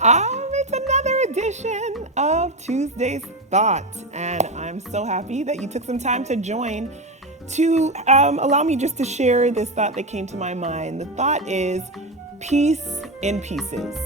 It's another edition of Tuesday's Thought, and I'm so happy that you took some time to join to allow me just to share this thought that came to my mind. The thought is peace in pieces.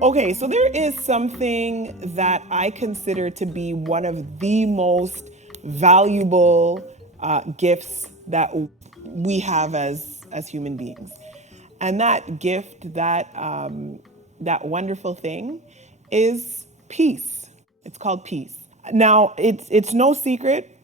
Okay, so there is something that I consider to be one of the most valuable gifts that we have as human beings, and that gift, that wonderful thing, is peace. It's called peace. Now, it's no secret.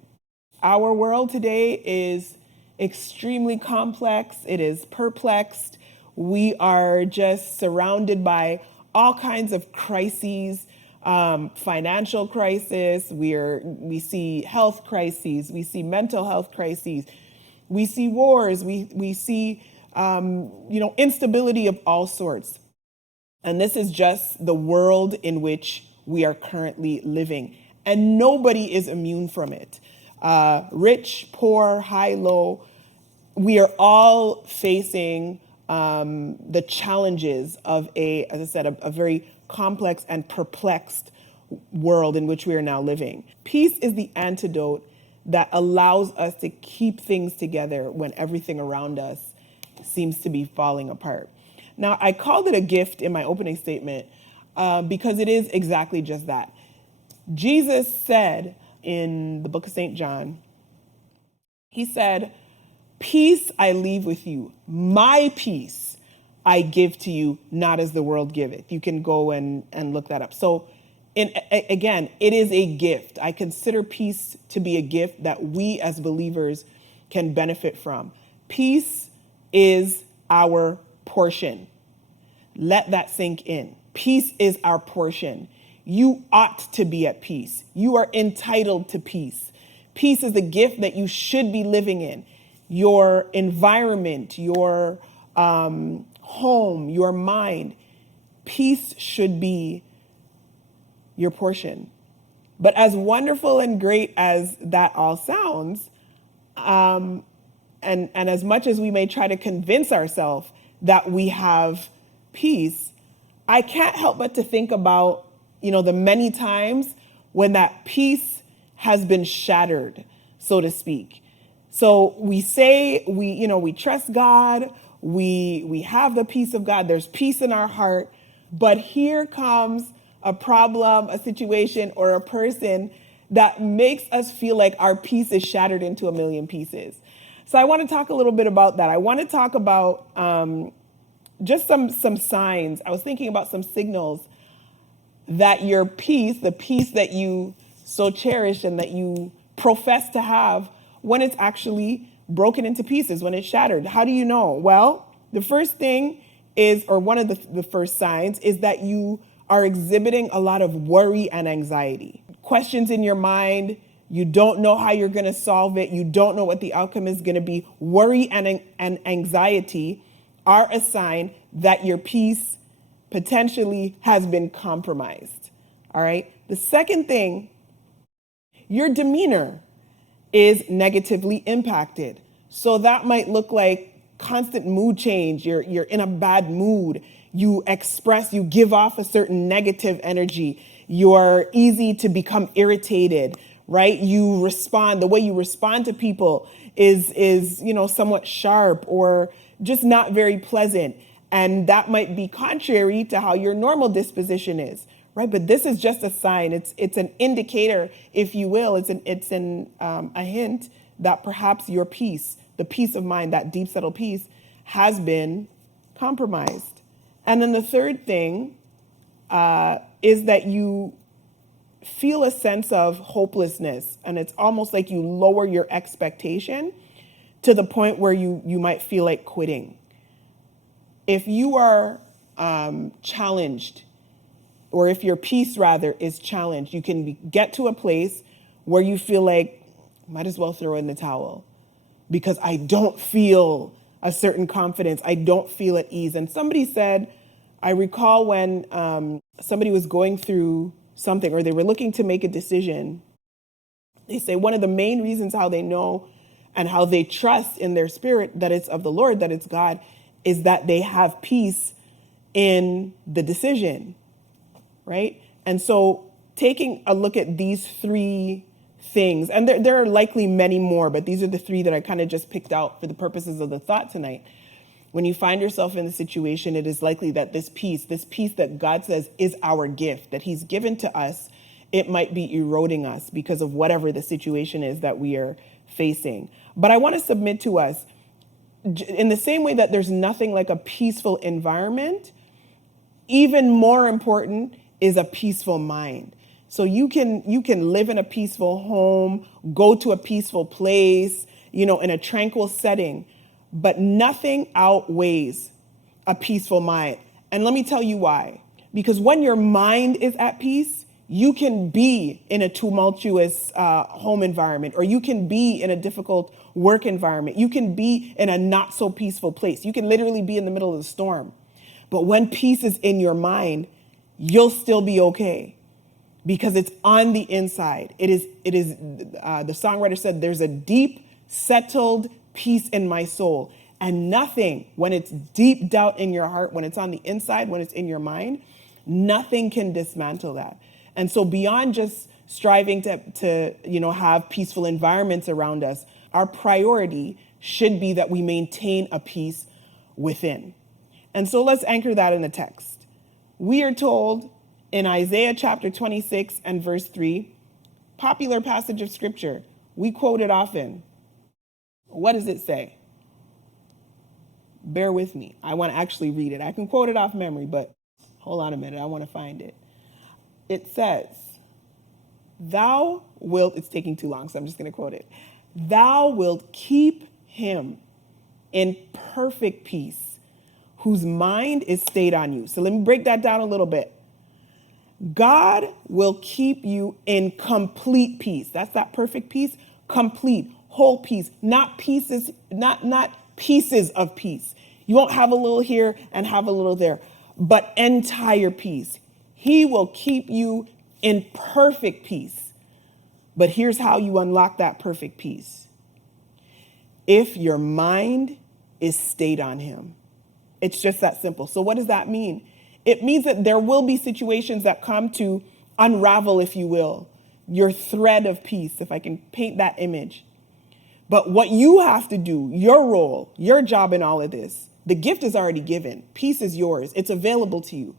Our world today is extremely complex. It is perplexed. We are just surrounded by all kinds of crises, financial crisis. We see health crises. We see mental health crises. We see wars. We see instability of all sorts. And this is just the world in which we are currently living, and nobody is immune from it. Rich, poor, high, low. We are all facing the challenges of as I said, a very complex and perplexed world in which we are now living. Peace is the antidote that allows us to keep things together when everything around us seems to be falling apart. Now, I called it a gift in my opening statement because it is exactly just that. Jesus said in the book of St. John, he said, "Peace I leave with you. My peace I give to you, not as the world giveth." You can go and look that up. So again, it is a gift. I consider peace to be a gift that we as believers can benefit from. Peace is our portion. Let that sink in. Peace is our portion. You ought to be at peace. You are entitled to peace. Peace is the gift that you should be living in. Your environment, your home, your mind, peace should be your portion. But as wonderful and great as that all sounds, and as much as we may try to convince ourselves that we have peace, I can't help but to think about, the many times when that peace has been shattered, so to speak. So we say we trust God, we have the peace of God, there's peace in our heart, but here comes a problem, a situation, or a person that makes us feel like our peace is shattered into a million pieces. So I want to talk a little bit about that. I want to talk about just some signs. I was thinking about some signals that your peace, the peace that you so cherish and that you profess to have, when it's actually broken into pieces, when it's shattered. How do you know? Well, the first thing is, or one of the first signs, is that you are exhibiting a lot of worry and anxiety. Questions in your mind, you don't know how you're going to solve it, you don't know what the outcome is going to be. Worry and anxiety are a sign that your peace potentially has been compromised. All right? The second thing, your demeanor is negatively impacted. So that might look like constant mood change. You're in a bad mood. You give off a certain negative energy. You're easy to become irritated, right? The way you respond to people is somewhat sharp or just not very pleasant. And that might be contrary to how your normal disposition is, right? But this is just a sign. It's an indicator, if you will. It's a hint that perhaps your peace, the peace of mind, that deep settled peace, has been compromised. And then the third thing is that you feel a sense of hopelessness, and it's almost like you lower your expectation to the point where you might feel like quitting. If you are challenged, or if your peace rather is challenged, you can get to a place where you feel like, might as well throw in the towel because I don't feel a certain confidence. I don't feel at ease. And somebody said I recall when somebody was going through something or they were looking to make a decision, they say one of the main reasons how they know and how they trust in their spirit that it's of the Lord, that it's God, is that they have peace in the decision, right? And so taking a look at these three things, and there are likely many more, but these are the three that I kind of just picked out for the purposes of the thought tonight. When you find yourself in the situation, it is likely that this peace that God says is our gift, that he's given to us, it might be eroding us because of whatever the situation is that we are facing. But I want to submit to us, in the same way that there's nothing like a peaceful environment, even more important is a peaceful mind. So you can live in a peaceful home, go to a peaceful place, in a tranquil setting, but nothing outweighs a peaceful mind. And let me tell you why. Because when your mind is at peace, you can be in a tumultuous home environment, or you can be in a difficult work environment. You can be in a not so peaceful place. You can literally be in the middle of the storm. But when peace is in your mind, you'll still be okay because it's on the inside. It is. The songwriter said, there's a deep, settled peace in my soul. And nothing, when it's deep doubt in your heart, when it's on the inside, when it's in your mind, nothing can dismantle that. And so beyond just striving to have peaceful environments around us, our priority should be that we maintain a peace within. And so let's anchor that in the text. We are told in Isaiah chapter 26 and verse 3, popular passage of scripture. We quote it often. What does it say? Bear with me. I want to actually read it. I can quote it off memory, but hold on a minute. I want to find it. It says, thou wilt, it's taking too long, so I'm just going to quote it. Thou wilt keep him in perfect peace, whose mind is stayed on you. So let me break that down a little bit. God will keep you in complete peace. That's that perfect peace, complete, whole peace, not pieces, not pieces of peace. You won't have a little here and have a little there, but entire peace. He will keep you in perfect peace. But here's how you unlock that perfect peace. If your mind is stayed on him. It's just that simple. So what does that mean? It means that there will be situations that come to unravel, if you will, your thread of peace, if I can paint that image. But what you have to do, your role, your job in all of this, the gift is already given. Peace is yours. It's available to you.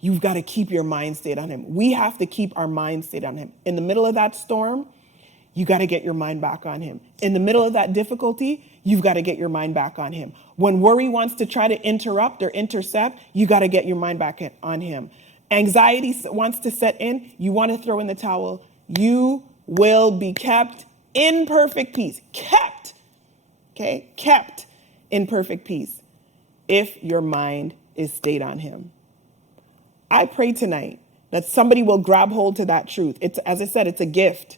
You've got to keep your mind stayed on him. We have to keep our mind stayed on him. In the middle of that storm, you got to get your mind back on him. In the middle of that difficulty, you've got to get your mind back on him. When worry wants to try to interrupt or intercept, you got to get your mind back on him. Anxiety wants to set in, you want to throw in the towel. You will be kept in perfect peace. Kept, okay? Kept in perfect peace if your mind is stayed on him. I pray tonight that somebody will grab hold to that truth. It's, as I said, it's a gift.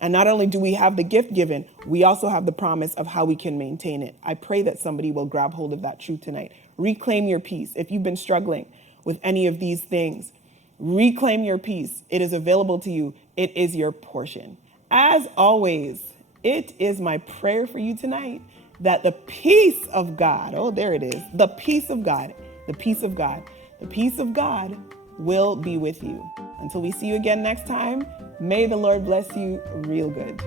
And not only do we have the gift given, we also have the promise of how we can maintain it. I pray that somebody will grab hold of that truth tonight. Reclaim your peace. If you've been struggling with any of these things, reclaim your peace. It is available to you. It is your portion. As always, it is my prayer for you tonight that the peace of God, oh, there it is, the peace of God, the peace of God, the peace of God will be with you. Until we see you again next time, may the Lord bless you real good.